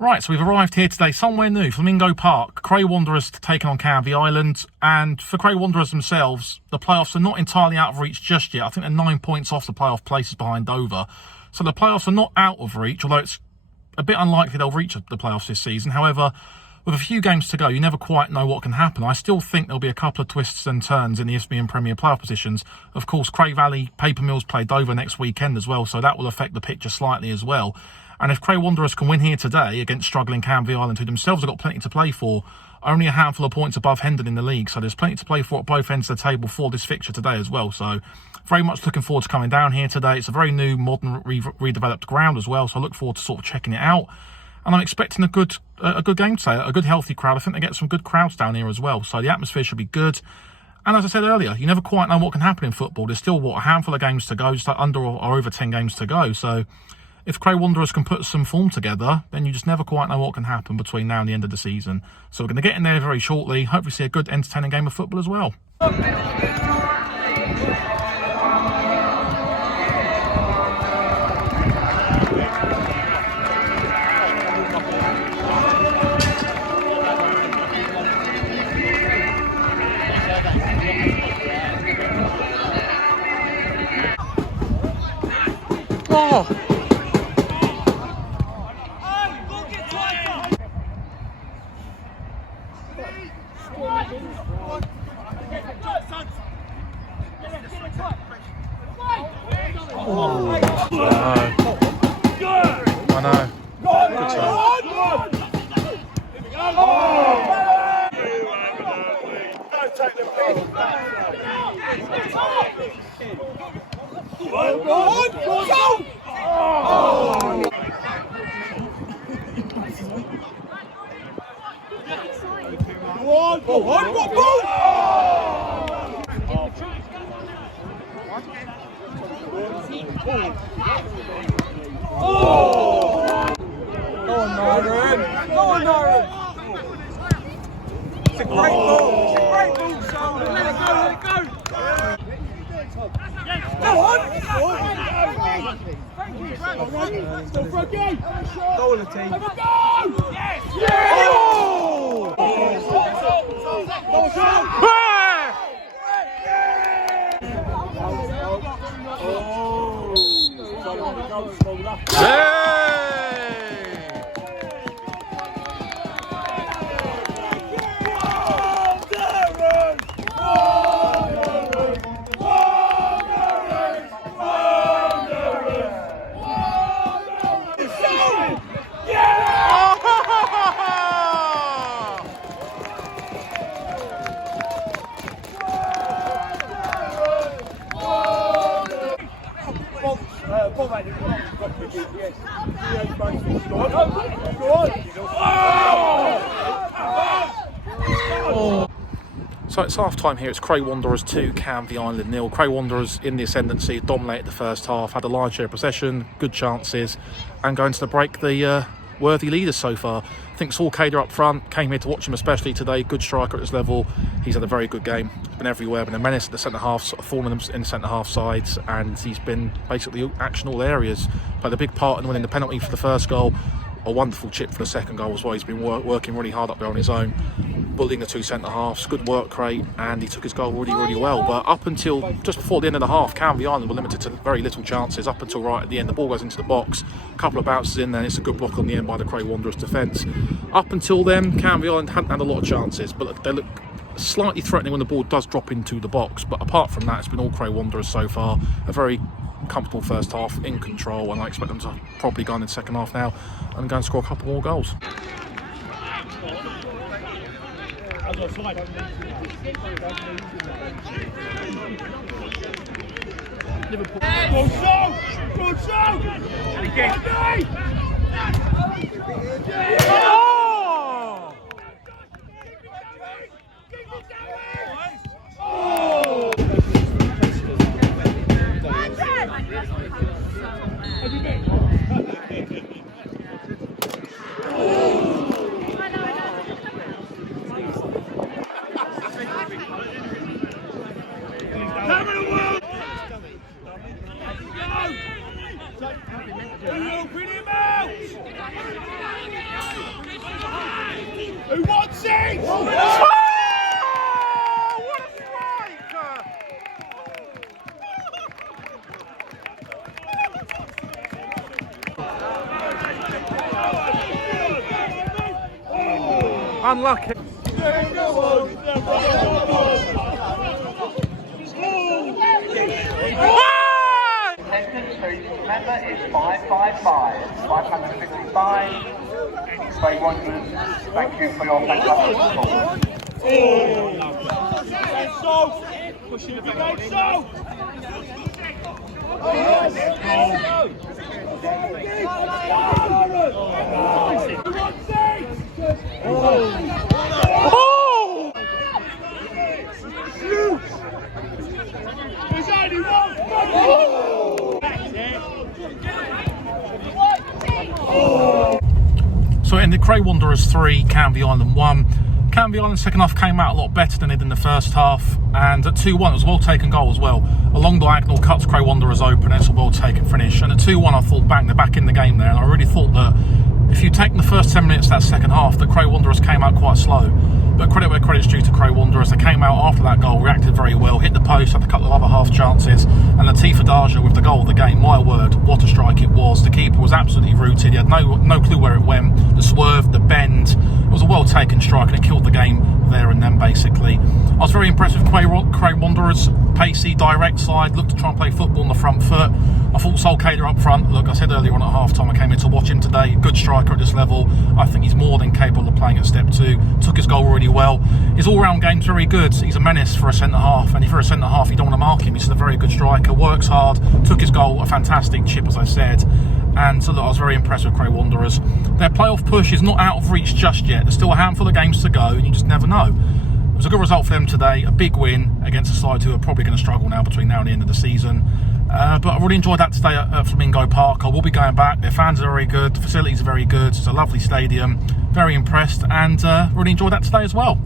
Right, so we've arrived here today, somewhere new, Flamingo Park. Cray Wanderers taking on Canvey Island. And for Cray Wanderers themselves, the playoffs are not entirely out of reach just yet. I think they're 9 points off the playoff places behind Dover. So the playoffs are not out of reach, although it's a bit unlikely they'll reach the playoffs this season. However, with a few games to go, you never quite know what can happen. I still think there'll be a couple of twists and turns in the Isthmian Premier playoff positions. Of course, Cray Valley, Paper Mills play Dover next weekend as well, so that will affect the picture slightly as well. And if Cray Wanderers can win here today against struggling Canvey Island, who themselves have got plenty to play for, only a handful of points above Hendon in the league, so there's plenty to play for at both ends of the table for this fixture today as well. So very much looking forward to coming down here today. It's a very new, modern, redeveloped ground as well, so I look forward to sort of checking it out. And I'm expecting a good game today, a good healthy crowd. I think they get some good crowds down here as well, so the atmosphere should be good. And as I said earlier, you never quite know what can happen in football. There's still, a handful of games to go, just like under or over 10 games to go. So if Cray Wanderers can put some form together, then you just never quite know what can happen between now and the end of the season. So we're going to get in there very shortly, hopefully see a good, entertaining game of football as well. Oh! I know. Good try. It's a great ball. It's a great ball, Sean. Let it go, let it go. Go on. Still for a game. Goal of the team. Yes. Oh! So it's half time here. It's Cray Wanderers 2, Canvey Island 0. Cray Wanderers in the ascendancy, dominated the first half, had a large share of possession, good chances, and going to the break, the worthy leaders so far. I think Saul Cader up front, came here to watch him especially today, good striker at this level. He's had a very good game, been everywhere, been a menace at the centre half, sort of thorn in the centre half sides, and he's been basically action all areas. Played a big part in winning the penalty for the first goal, a wonderful chip for the second goal as well. He's been working really hard up there on his own, bullying the two centre halves, good work rate, and he took his goal really well. But up until just before the end of the half, Canvey Island were limited to very little chances. Up until right at the end, the ball goes into the box, a couple of bounces in there, and it's a good block on the end by the Cray Wanderers defence. Up until then, Canvey Island hadn't had a lot of chances, but they look slightly threatening when the ball does drop into the box. But apart from that, it's been all Cray Wanderers so far. A very comfortable first half, in control, and I expect them to probably go in the second half now and go and score a couple more goals. Pretty man! Unlucky. Attendance, so remember, is 555. 555. Cray Wanderers, thank you for your fantastic support. So it ended Cray Wanderers 3, Canvey Island 1. Canvey Island second half came out a lot better than it did in the first half, and at 2-1 it was a well taken goal as well. A long diagonal cuts Cray Wanderers open, and it's a well taken finish. And at 2-1 I thought, bang, they're back in the game there, and I really thought that if you take the first 10 minutes of that second half, that Cray Wanderers came out quite slow. But credit where credit's due to Cray Wanderers. They came out after that goal, reacted very well, hit the post, had a couple of other half chances, and Latif Adaja with the goal of the game. My word, what a strike it was. The keeper was absolutely rooted. He had no clue where it went. The swerve, the bend. It was a well taken strike, and it killed the game there and then, basically. I was very impressed with Cray Wanderers. Pacey, direct side, looked to try and play football on the front foot. I thought Solcader up front. Look, I said earlier on at half-time, I came in to watch him today. Good striker at this level. I think he's more than capable of playing at step 2. Took his goal really well. His all-round game's very good. He's a menace for a centre-half, and if you're a centre-half, you don't want to mark him. He's a very good striker, works hard, took his goal, a fantastic chip, as I said. And so look, I was very impressed with Cray Wanderers. Their playoff push is not out of reach just yet. There's still a handful of games to go, and you just never know. It was a good result for them today, a big win against a side who are probably going to struggle now between now and the end of the season. But I really enjoyed that today at Flamingo Park. I will be going back. Their fans are very good, the facilities are very good, it's a lovely stadium. Very impressed, and really enjoyed that today as well.